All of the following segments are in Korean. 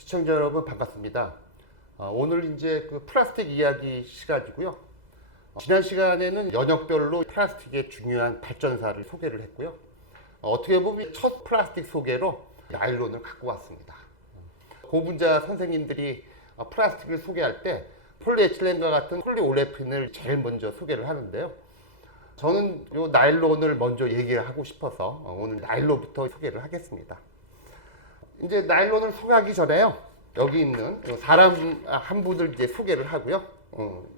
시청자 여러분 반갑습니다. 오늘 이제 그 플라스틱 이야기 시간이고요. 지난 시간에는 연역별로 플라스틱의 중요한 발전사를 소개를 했고요. 어떻게 보면 첫 플라스틱 소개로 나일론을 갖고 왔습니다. 고분자 선생님들이 플라스틱을 소개할 때 폴리에틸렌과 같은 폴리올레핀을 제일 먼저 소개를 하는데요. 저는 이 나일론을 먼저 얘기를 하고 싶어서 오늘 나일론부터 소개를 하겠습니다. 이제 나일론을 소개하기 전에요. 여기 있는 사람 한 분을 이제 소개를 하고요.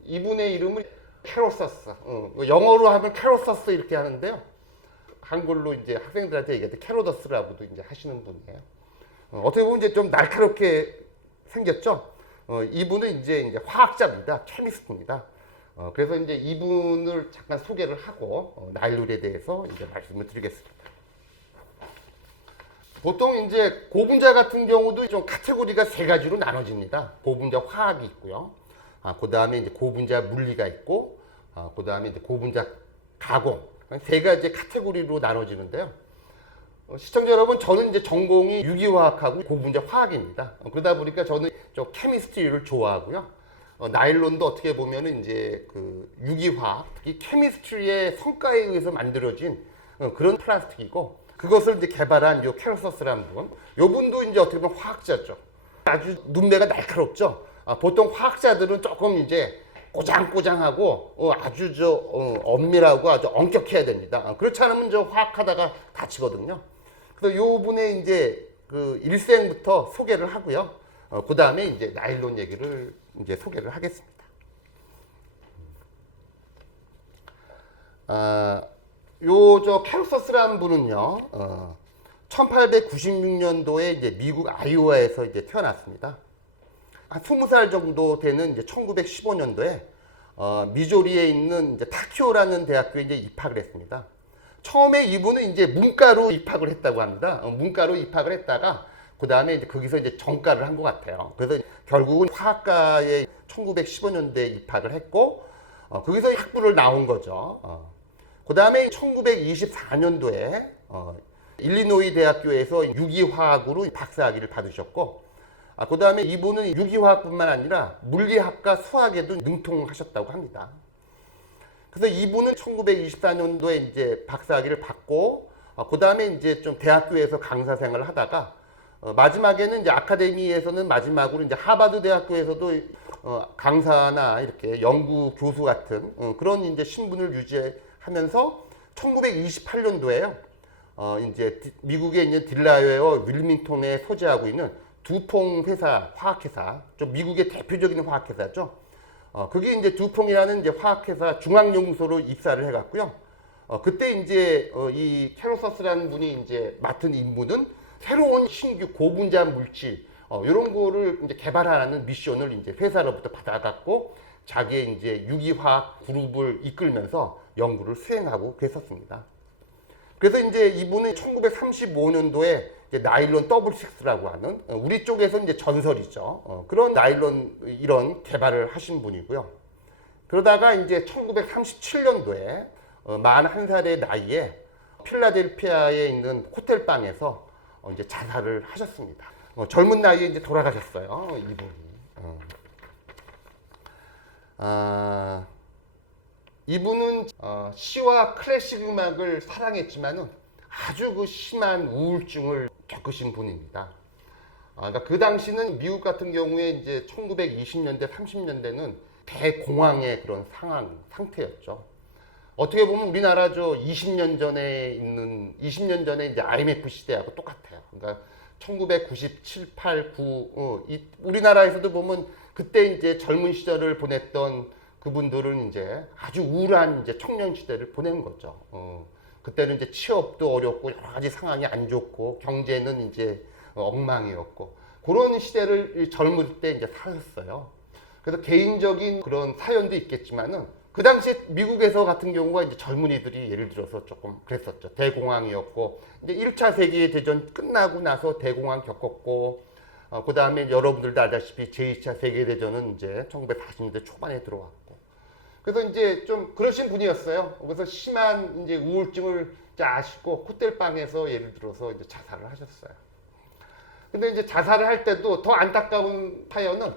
이분의 이름은 캐로서스. 영어로 하면 캐로서스 이렇게 하는데요. 한글로 이제 학생들한테 얘기할 때 캐로더스라고도 이제 하시는 분이에요. 어떻게 보면 이제 좀 날카롭게 생겼죠. 이분은 이제 화학자입니다. 케미스트입니다. 그래서 이제 이분을 잠깐 소개를 하고 나일론에 대해서 이제 말씀을 드리겠습니다. 보통 이제 고분자 같은 경우도 좀 카테고리가 세 가지로 나눠집니다. 고분자 화학이 있고요. 그 다음에 이제 고분자 물리가 있고, 그 다음에 이제 고분자 가공. 세 가지 카테고리로 나눠지는데요. 시청자 여러분, 저는 이제 전공이 유기화학하고 고분자 화학입니다. 그러다 보니까 저는 좀 케미스트리를 좋아하고요. 나일론도 어떻게 보면은 이제 그 유기화학, 특히 케미스트리의 성과에 의해서 만들어진 그런 플라스틱이고, 그것을 이제 개발한 요 캐로서스라는 분, 요 분도 이제 어떻게 보면 화학자죠. 아주 눈매가 날카롭죠. 보통 화학자들은 조금 이제 꼬장꼬장하고 아주 엄밀하고 아주 엄격해야 됩니다. 그렇지 않으면 저 화학하다가 다치거든요. 그래서 요 분의 이제 그 일생부터 소개를 하고요. 그 다음에 이제 나일론 얘기를 이제 소개를 하겠습니다. 저 캐로서스라는 분은요, 1896년도에 이제 미국 아이오와에서 이제 태어났습니다. 한 20살 정도 되는 이제 1915년도에 미조리에 있는 이제 타키오라는 대학교에 이제 입학을 했습니다. 처음에 이분은 이제 문과로 입학을 했다고 합니다. 문과로 입학을 했다가 그 다음에 이제 거기서 이제 전과를 한 것 같아요. 그래서 결국은 화학과에 1915년도에 입학을 했고 거기서 학부를 나온 거죠. 그 다음에 1924년도에 일리노이 대학교에서 유기화학으로 박사학위를 받으셨고, 그 다음에 이분은 유기화학뿐만 아니라 물리학과 수학에도 능통하셨다고 합니다. 그래서 이분은 1924년도에 이제 박사학위를 받고, 그 다음에 이제 좀 대학교에서 강사 생활을 하다가, 마지막에는 이제 아카데미에서는 마지막으로 이제 하버드 대학교에서도 강사나 이렇게 연구 교수 같은 그런 이제 신분을 유지하면서 1928년도에요. 이제 미국에 있는 딜라웨어 윌밍턴에 소재하고 있는 두퐁 회사, 화학회사, 좀 미국의 대표적인 화학회사죠. 그게 이제 두퐁이라는 이제 화학회사 중앙연구소로 입사를 해갔고요. 그때 이제 이 캐로서스라는 분이 이제 맡은 임무는 새로운 신규 고분자 물질, 이런 거를 이제 개발하는 미션을 이제 회사로부터 받아갔고, 자기의 이제 유기화학 그룹을 이끌면서 연구를 수행하고 그랬었습니다. 그래서 이제 이분은 1935년도에 이제 나일론 더블6라고 하는 우리 쪽에서 이제 전설이죠. 그런 나일론 이런 개발을 하신 분이고요. 그러다가 이제 1937년도에 41살의 나이에 필라델피아에 있는 호텔방에서 이제 자살을 하셨습니다. 젊은 나이에 이제 돌아가셨어요, 이분이. 이분은 시와 클래식 음악을 사랑했지만은 아주 그 심한 우울증을 겪으신 분입니다. 그러니까 그 당시는 미국 같은 경우에 이제 1920년대, 30년대는 대공황의 그런 상태였죠. 어떻게 보면 우리나라 20년 전에 이제 IMF 시대하고 똑같아요. 그러니까 1997, 8, 9, 우리나라에서도 보면 그때 이제 젊은 시절을 보냈던 그분들은 이제 아주 우울한 이제 청년 시대를 보낸 거죠. 그때는 이제 취업도 어렵고 여러 가지 상황이 안 좋고 경제는 이제 엉망이었고 그런 시대를 젊을 때 이제 사셨어요. 그래서 개인적인 그런 사연도 있겠지만은 그 당시에 미국에서 같은 경우가 이제 젊은이들이 예를 들어서 조금 그랬었죠. 대공황이었고 이제 1차 세계대전 끝나고 나서 대공황 겪었고 그 다음에 여러분들도 알다시피 제2차 세계대전은 이제 1940년대 초반에 들어왔고 그래서 이제 좀 그러신 분이었어요. 그래서 심한 이제 우울증을 아시고 호텔방에서 예를 들어서 이제 자살을 하셨어요. 근데 이제 자살을 할 때도 더 안타까운 사연은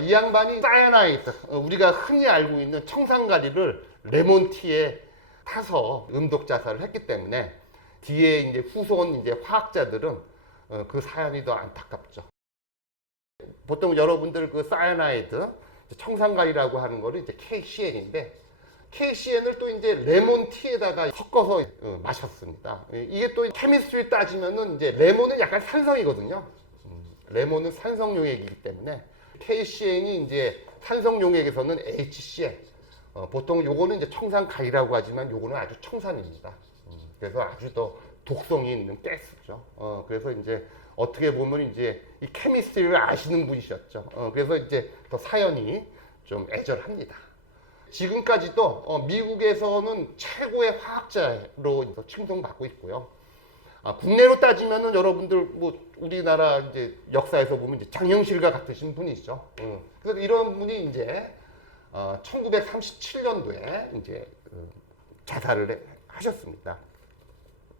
이 양반이 사이아나이드, 우리가 흔히 알고 있는 청산가리를 레몬티에 타서 음독 자살을 했기 때문에 뒤에 이제 후손 이제 화학자들은 그 사연이 더 안타깝죠. 보통 여러분들 그 사이아나이드, 청산가리라고 하는 거를 이제 KCN인데 KCN을 또 이제 레몬티에다가 섞어서 마셨습니다. 이게 또 케미스트리 따지면은 이제 레몬은 약간 산성이거든요. 레몬은 산성 용액이기 때문에 KCN이 이제 산성 용액에서는 HCl. 보통 요거는 이제 청산가리라고 하지만 요거는 아주 청산입니다. 그래서 아주 더 독성이 있는 가스죠. 그래서 이제 어떻게 보면 이제 이 케미스트리를 아시는 분이셨죠. 그래서 이제 더 사연이 좀 애절합니다. 지금까지도 미국에서는 최고의 화학자로 칭송받고 있고요. 국내로 따지면은 여러분들 뭐 우리나라 이제 역사에서 보면 이제 장영실과 같으신 분이죠. 그래서 이런 분이 이제 1937년도에 이제 자살을 하셨습니다.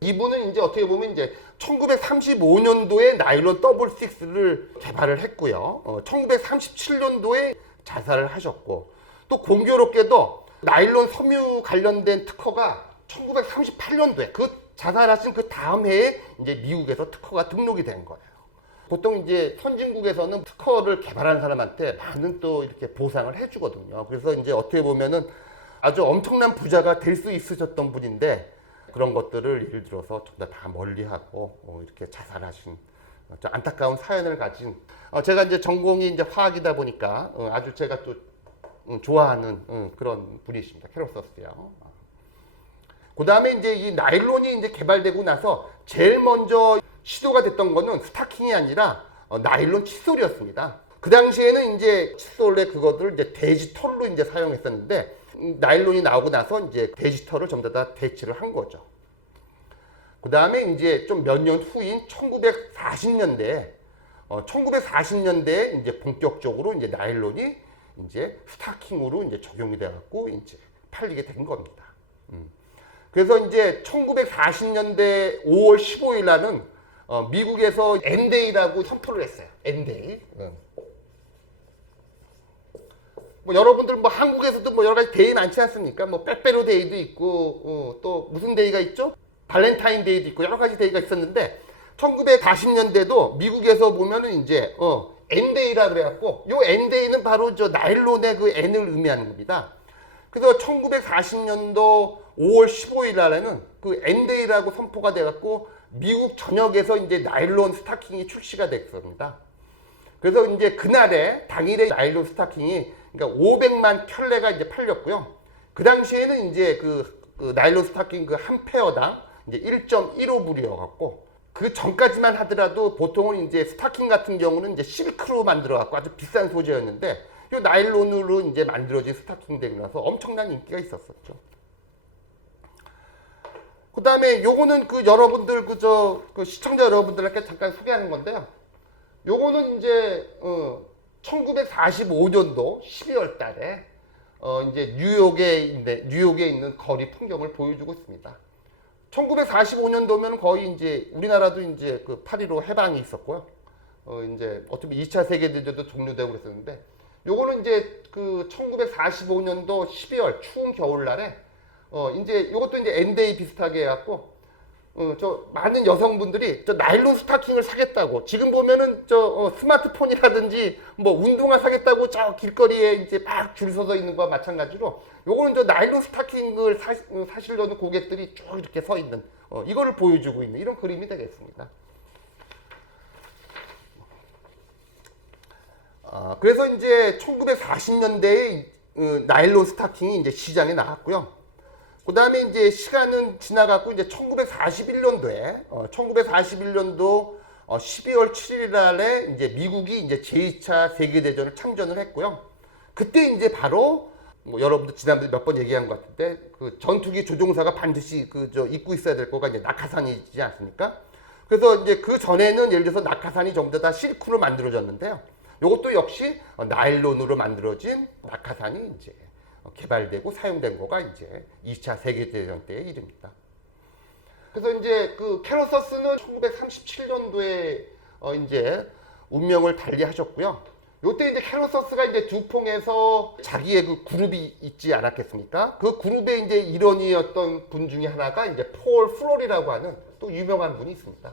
이분은 이제 어떻게 보면 이제 1935년도에 나일론 더블 식스를 개발을 했고요. 1937년도에 자살을 하셨고 또 공교롭게도 나일론 섬유 관련된 특허가 1938년도에 그 자살하신 그 다음 해에 이제 미국에서 특허가 등록이 된 거예요. 보통 이제 선진국에서는 특허를 개발한 사람한테 많은 또 이렇게 보상을 해주거든요. 그래서 이제 어떻게 보면은 아주 엄청난 부자가 될 수 있으셨던 분인데 그런 것들을 예를 들어서 전부 다 멀리하고 이렇게 자살하신 안타까운 사연을 가진 제가 이제 전공이 이제 화학이다 보니까 아주 제가 또 좋아하는 그런 분이십니다. 캐로서스요. 그 다음에 이제 이 나일론이 이제 개발되고 나서 제일 먼저 시도가 됐던 거는 스타킹이 아니라 나일론 칫솔이었습니다. 그 당시에는 이제 칫솔에 그것들을 이제 데지털로 이제 사용했었는데 나일론이 나오고 나서 이제 데지털을 전부 다 대체를 한 거죠. 그 다음에 이제 좀 몇 년 후인 1940년대에 이제 본격적으로 이제 나일론이 이제 스타킹으로 이제 적용이 돼갖고 이제 팔리게 된 겁니다. 그래서 이제 1940년대 5월 15일 날은 미국에서 N데이라고 선포를 했어요. N데이. 뭐 여러분들 뭐 한국에서도 뭐 여러 가지 데이 많지 않습니까? 뭐 빼빼로 데이도 있고 또 무슨 데이가 있죠? 발렌타인 데이도 있고 여러 가지 데이가 있었는데 1940년대도 미국에서 보면은 이제 N데이라 그래갖고 요 N데이는 바로 저 나일론의 그 N을 의미하는 겁니다. 그래서 1940년도 5월 15일 날에는 그 N데이라고 선포가 돼갖고 미국 전역에서 이제 나일론 스타킹이 출시가 됐습니다. 그래서 이제 그날에 당일에 나일론 스타킹이 그러니까 500만 켤레가 이제 팔렸고요. 그 당시에는 이제 그 나일론 스타킹 그 한 페어당 이제 1.15불이어갖고 그 전까지만 하더라도 보통은 이제 스타킹 같은 경우는 이제 실크로 만들어갖고 아주 비싼 소재였는데 이 나일론으로 이제 만들어진 스타킹 되고 나서 엄청난 인기가 있었었죠. 그 다음에 요거는 그 여러분들 그 시청자 여러분들께 잠깐 소개하는 건데요. 요거는 이제 1945년도 12월 달에 이제 뉴욕에 있는 거리 풍경을 보여주고 있습니다. 1945년도면 거의 이제 우리나라도 이제 그 8.15 해방이 있었고요. 이제 어떻게 2차 세계대전도 종료되고 그랬었는데 요거는 이제 그 1945년도 12월 추운 겨울날에 이제 요것도 이제 N데이 비슷하게 해갖고 저 많은 여성분들이 저 나일론 스타킹을 사겠다고 지금 보면은 저 스마트폰이라든지 뭐 운동화 사겠다고 저 길거리에 이제 막 줄 서서 있는 거와 마찬가지로 요거는 저 나일론 스타킹을 사시려는 고객들이 쭉 이렇게 서 있는 이거를 보여주고 있는 이런 그림이 되겠습니다. 그래서 이제 1940년대에 나일론 스타킹이 이제 시장에 나왔고요. 그 다음에 이제 시간은 지나갔고 이제 1941년도에 12월 7일 날에 이제 미국이 이제 제2차 세계대전을 참전을 했고요. 그때 이제 바로 뭐 여러분도 지난번에 몇 번 얘기한 것 같은데 그 전투기 조종사가 반드시 입고 있어야 될 거가 이제 낙하산이지 않습니까? 그래서 이제 그 전에는 예를 들어서 낙하산이 전부 다 실크로 만들어졌는데요. 이것도 역시 나일론으로 만들어진 낙하산이 이제 개발되고 사용된 거가 이제 2차 세계대전 때의 일입니다. 그래서 이제 그 캐로서스는 1937년도에 이제 운명을 달리하셨고요. 요때 이제 캐로서스가 이제 두퐁에서 자기의 그 그룹이 있지 않았겠습니까? 그 그룹의 이제 일원이었던 분 중에 하나가 이제 폴 플로리라고 하는 또 유명한 분이 있습니다.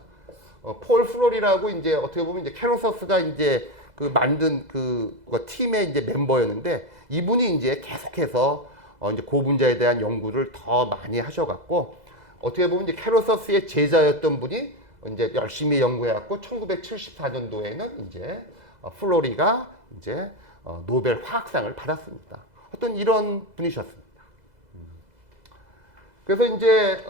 폴 플로리라고 이제 어떻게 보면 이제 캐로서스가 이제 그 만든 그 팀의 이제 멤버였는데 이분이 이제 계속해서 이제 고분자에 대한 연구를 더 많이 하셔갖고 어떻게 보면 이제 캐로서스의 제자였던 분이 이제 열심히 연구해갖고 1974년도에는 이제 플로리가 이제 노벨 화학상을 받았습니다. 어떤 이런 분이셨습니다. 그래서 이제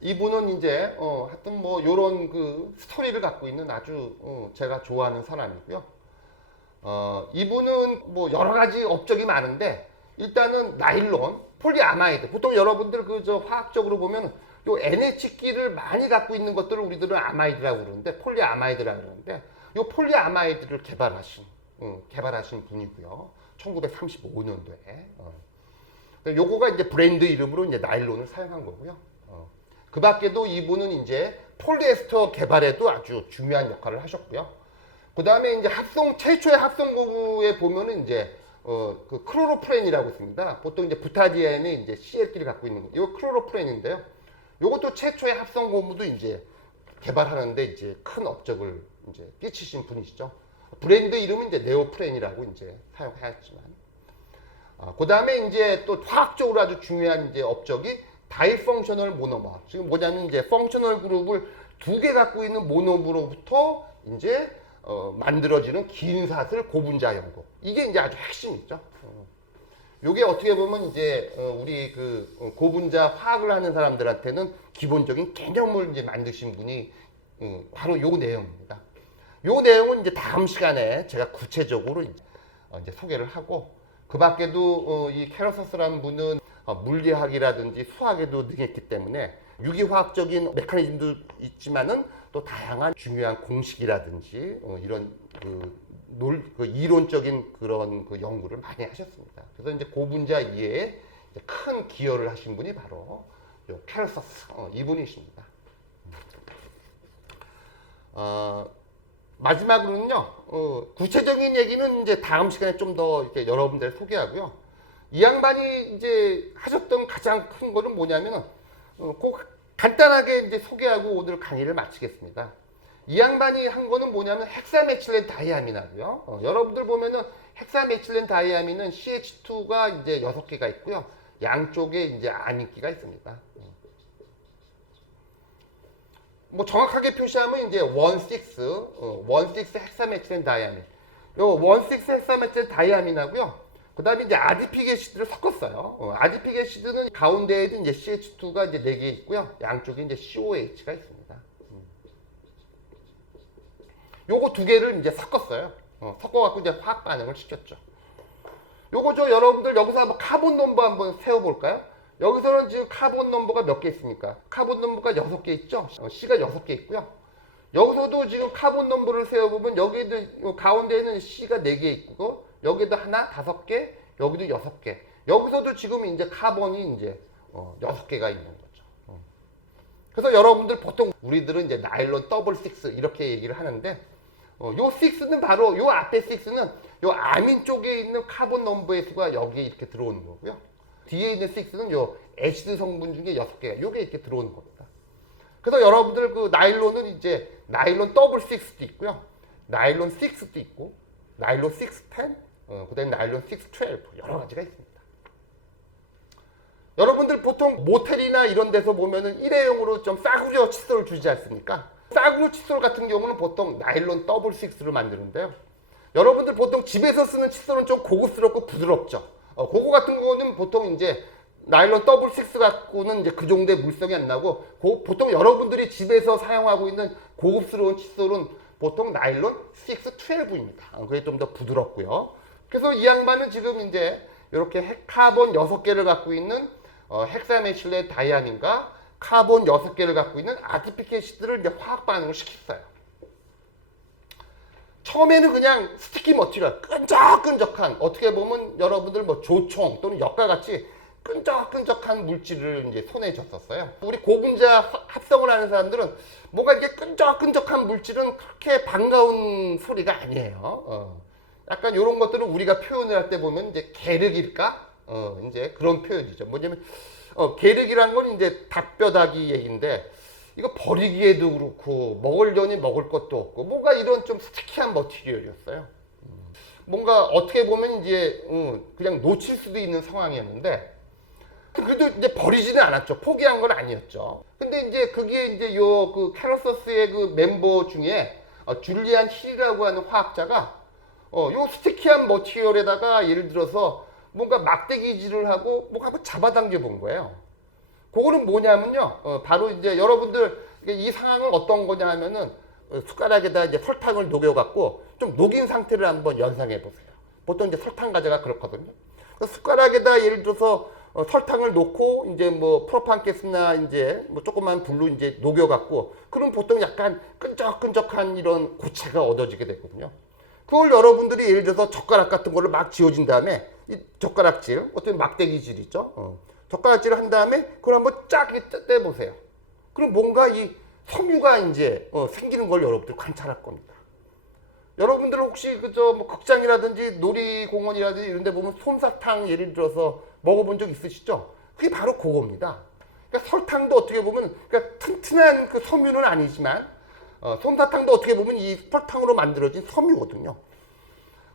이분은 이제 하여튼 뭐 요런 그 스토리를 갖고 있는 아주 제가 좋아하는 사람이고요. 이분은 뭐 여러 가지 업적이 많은데 일단은 나일론, 폴리아마이드. 보통 여러분들 그 저 화학적으로 보면 요 NH기를 많이 갖고 있는 것들을 우리들은 아마이드라고 그러는데 폴리아마이드라고 그러는데 요 폴리아마이드를 개발하신 분이고요. 1935년도에. 요거가 이제 브랜드 이름으로 이제 나일론을 사용한 거고요. 그 밖에도 이분은 이제 폴리에스터 개발에도 아주 중요한 역할을 하셨고요. 그 다음에 이제 최초의 합성고무에 보면은 이제 그 클로로프렌이라고 있습니다. 보통 이제 부타디엔에 이제 CL끼리 갖고 있는 거. 이거 클로로프렌인데요. 요것도 최초의 합성고무도 이제 개발하는데 이제 큰 업적을 이제 끼치신 분이시죠. 브랜드 이름은 이제 네오프렌이라고 이제 사용하였지만. 그 다음에 이제 또 화학적으로 아주 중요한 이제 업적이 다이펑셔널 모노머. 지금 뭐냐면 이제 펑셔널 그룹을 두 개 갖고 있는 모노머로부터 이제 만들어지는 긴 사슬 고분자 연구. 이게 이제 아주 핵심이죠. 요게 어떻게 보면 이제 우리 그 고분자 화학을 하는 사람들한테는 기본적인 개념을 이제 만드신 분이 바로 요 내용입니다. 요 내용은 이제 다음 시간에 제가 구체적으로 이제 소개를 하고 그 밖에도 이 캐로서스라는 분은 물리학이라든지 수학에도 능했기 때문에 유기화학적인 메커니즘도 있지만은 또 다양한 중요한 공식이라든지 이런 그 이론적인 그런 그 연구를 많이 하셨습니다. 그래서 이제 고분자 이해에 큰 기여를 하신 분이 바로 요 캐로서스 이분이십니다. 마지막으로는요, 구체적인 얘기는 이제 다음 시간에 좀 더 여러분들 소개하고요. 이 양반이 이제 하셨던 가장 큰 거는 뭐냐면, 꼭 간단하게 이제 소개하고 오늘 강의를 마치겠습니다. 이 양반이 한 거는 뭐냐면 헥사메틸렌 다이아민하고요. 여러분들 보면은 헥사메틸렌 다이아민은 CH2가 이제 6개가 있고요. 양쪽에 이제 안인기가 있습니다. 뭐 정확하게 표시하면 이제 16 헥사메틸렌 다이아민. 요 16 헥사메틸렌 다이아민하고요. 그다음에 이제 아디픽 애시드를 섞었어요. 아디픽 애시드는 가운데에도 이제 CH2가 이제 4개 있고요. 양쪽에 이제 COH가 있습니다. 요거 두 개를 이제 섞었어요. 섞어갖고 이제 화학 반응을 시켰죠. 요거 여러분들 여기서 한번 카본 넘버 한번 세워볼까요? 여기서는 지금 카본 넘버가 몇 개 있습니까? 카본 넘버가 6개 있죠? C가 6개 있고요. 여기서도 지금 카본 넘버를 세워보면 여기도 가운데에는 C가 4개 있고 여기도 하나 5개, 여기도 6개. 여기서도 지금 이제 카본이 이제 6개가 있는 거죠. 그래서 여러분들 보통 우리들은 이제 나일론 더블 6 이렇게 얘기를 하는데 요 6는 바로 요 앞에 6는 요 아민 쪽에 있는 카본 넘버의 수가 여기에 이렇게 들어오는 거고요. 뒤에 있는 6는 요 애시드 성분 중에 6개가 요게 이렇게 들어오는 겁니다. 그래서 여러분들 그 나일론은 이제 나일론 더블 6도 있고요. 나일론 6도 있고 나일론 6, 10, 그다음에 나일론 6, 12 여러 가지가 있습니다. 여러분들 보통 모텔이나 이런 데서 보면은 일회용으로 좀 싸구려 칫솔을 주지 않습니까? 싸구려 칫솔 같은 경우는 보통 나일론 더블 6를 만드는데요. 여러분들 보통 집에서 쓰는 칫솔은 좀 고급스럽고 부드럽죠. 그거 같은 거는 보통 이제 나일론 더블 6 갖고는 이제 그 정도의 물성이 안 나고 보통 여러분들이 집에서 사용하고 있는 고급스러운 칫솔은 보통 나일론 6, 12입니다. 그게 좀 더 부드럽고요. 그래서 이 양반은 지금 이제 이렇게 카본 6개를 갖고 있는 헥사메틸렌 다이아민과 카본 6개를 갖고 있는 아디픽 애시드를 이제 화학 반응을 시켰어요. 처음에는 그냥 스티키 머티리얼 끈적끈적한 어떻게 보면 여러분들 뭐 조총 또는 역과 같이 끈적끈적한 물질을 이제 손에 줬었어요. 우리 고분자 합성을 하는 사람들은 뭔가 이게 끈적끈적한 물질은 그렇게 반가운 소리가 아니에요. 약간 이런 것들은 우리가 표현을 할 때 보면 이제 계륵일까? 이제 그런 표현이죠. 뭐냐면 계륵이란 건 이제 닭뼈다귀 얘기인데 이거 버리기에도 그렇고 먹으려니 먹을 것도 없고 뭔가 이런 좀 스티키한 머티리얼이었어요. 뭔가 어떻게 보면 이제 그냥 놓칠 수도 있는 상황이었는데 그래도 이제 버리지는 않았죠. 포기한 건 아니었죠. 근데 이제 그게 이제 요 그 캐럿서스의 그 멤버 중에 줄리안 힐이라고 하는 화학자가 요 스티키한 머티리얼에다가 예를 들어서 뭔가 막대기질을 하고 뭔가 한번 잡아당겨 본 거예요. 그거는 뭐냐면요. 바로 이제 여러분들 이 상황은 어떤 거냐 하면은 숟가락에다 이제 설탕을 녹여갖고 좀 녹인 상태를 한번 연상해 보세요. 보통 이제 설탕 과자가 그렇거든요. 숟가락에다 예를 들어서 설탕을 놓고 이제 뭐 프로판가스나 이제 뭐 조그만 불로 이제 녹여갖고 그럼 보통 약간 끈적끈적한 이런 고체가 얻어지게 되거든요. 그걸 여러분들이 예를 들어서 젓가락 같은 걸로 막 지워진 다음에 이 젓가락질, 어떤 막대기질 있죠. 젓가락질을 한 다음에 그걸 한번 쫙 떼보세요. 그럼 뭔가 이 섬유가 이제 생기는 걸 여러분들 관찰할 겁니다. 여러분들 혹시 그저 뭐 극장이라든지 놀이공원이라든지 이런 데 보면 솜사탕 예를 들어서 먹어본 적 있으시죠? 그게 바로 그겁니다. 그러니까 설탕도 어떻게 보면 그러니까 튼튼한 그 섬유는 아니지만 솜사탕도 어떻게 보면 이 설탕으로 만들어진 섬유거든요.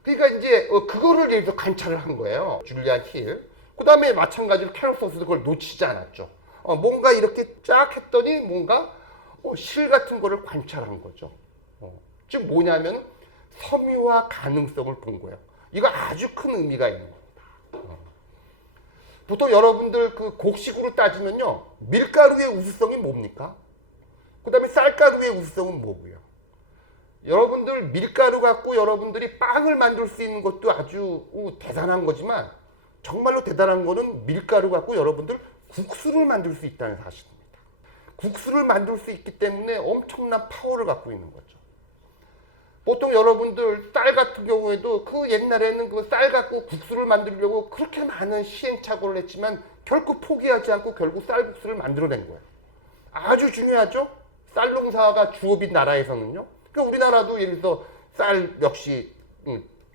그러니까 이제 그거를 예를 들어 관찰을 한 거예요. 줄리안 힐. 그 다음에 마찬가지로 캐럿서스도 그걸 놓치지 않았죠. 뭔가 이렇게 쫙 했더니 뭔가 실 같은 거를 관찰한 거죠. 즉 뭐냐면 섬유화 가능성을 본 거예요. 이거 아주 큰 의미가 있는 겁니다. 보통 여러분들 그 곡식으로 따지면요. 밀가루의 우수성이 뭡니까? 그 다음에 쌀가루의 우수성은 뭐고요? 여러분들 밀가루 갖고 여러분들이 빵을 만들 수 있는 것도 아주 대단한 거지만 정말로 대단한 거는 밀가루 갖고 여러분들 국수를 만들 수 있다는 사실입니다. 국수를 만들 수 있기 때문에 엄청난 파워를 갖고 있는 거죠. 보통 여러분들 쌀 같은 경우에도 그 옛날에는 그 쌀 갖고 국수를 만들려고 그렇게 많은 시행착오를 했지만 결코 포기하지 않고 결국 쌀국수를 만들어낸 거예요. 아주 중요하죠. 쌀 농사가 주업인 나라에서는요. 그러니까 우리나라도 예를 들어서 쌀 역시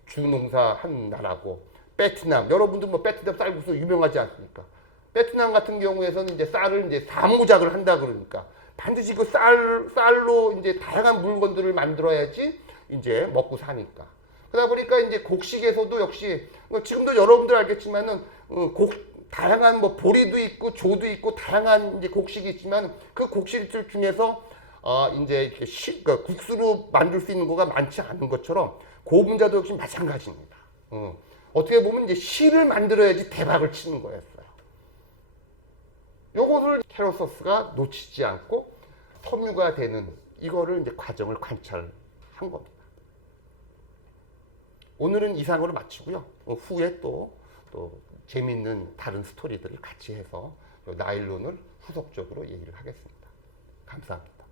주농사한 나라고 베트남 여러분들 뭐 베트남 쌀국수 유명하지 않습니까? 베트남 같은 경우에서는 이제 쌀을 이제 사무작을 한다 그러니까 반드시 그 쌀로 이제 다양한 물건들을 만들어야지 이제 먹고 사니까. 그러다 보니까 이제 곡식에서도 역시 지금도 여러분들 알겠지만은 다양한 뭐 보리도 있고 조도 있고 다양한 이제 곡식이 있지만 그 곡식들 중에서 이제 이렇게 그러니까 국수로 만들 수 있는 거가 많지 않은 것처럼 고분자도 역시 마찬가지입니다. 어떻게 보면 이제 실을 만들어야지 대박을 치는 거였어요. 요것을 캐럿서스가 놓치지 않고 섬유가 되는 이거를 이제 과정을 관찰한 겁니다. 오늘은 이상으로 마치고요. 후에 또 재미있는 다른 스토리들을 같이 해서 나일론을 후속적으로 얘기를 하겠습니다. 감사합니다.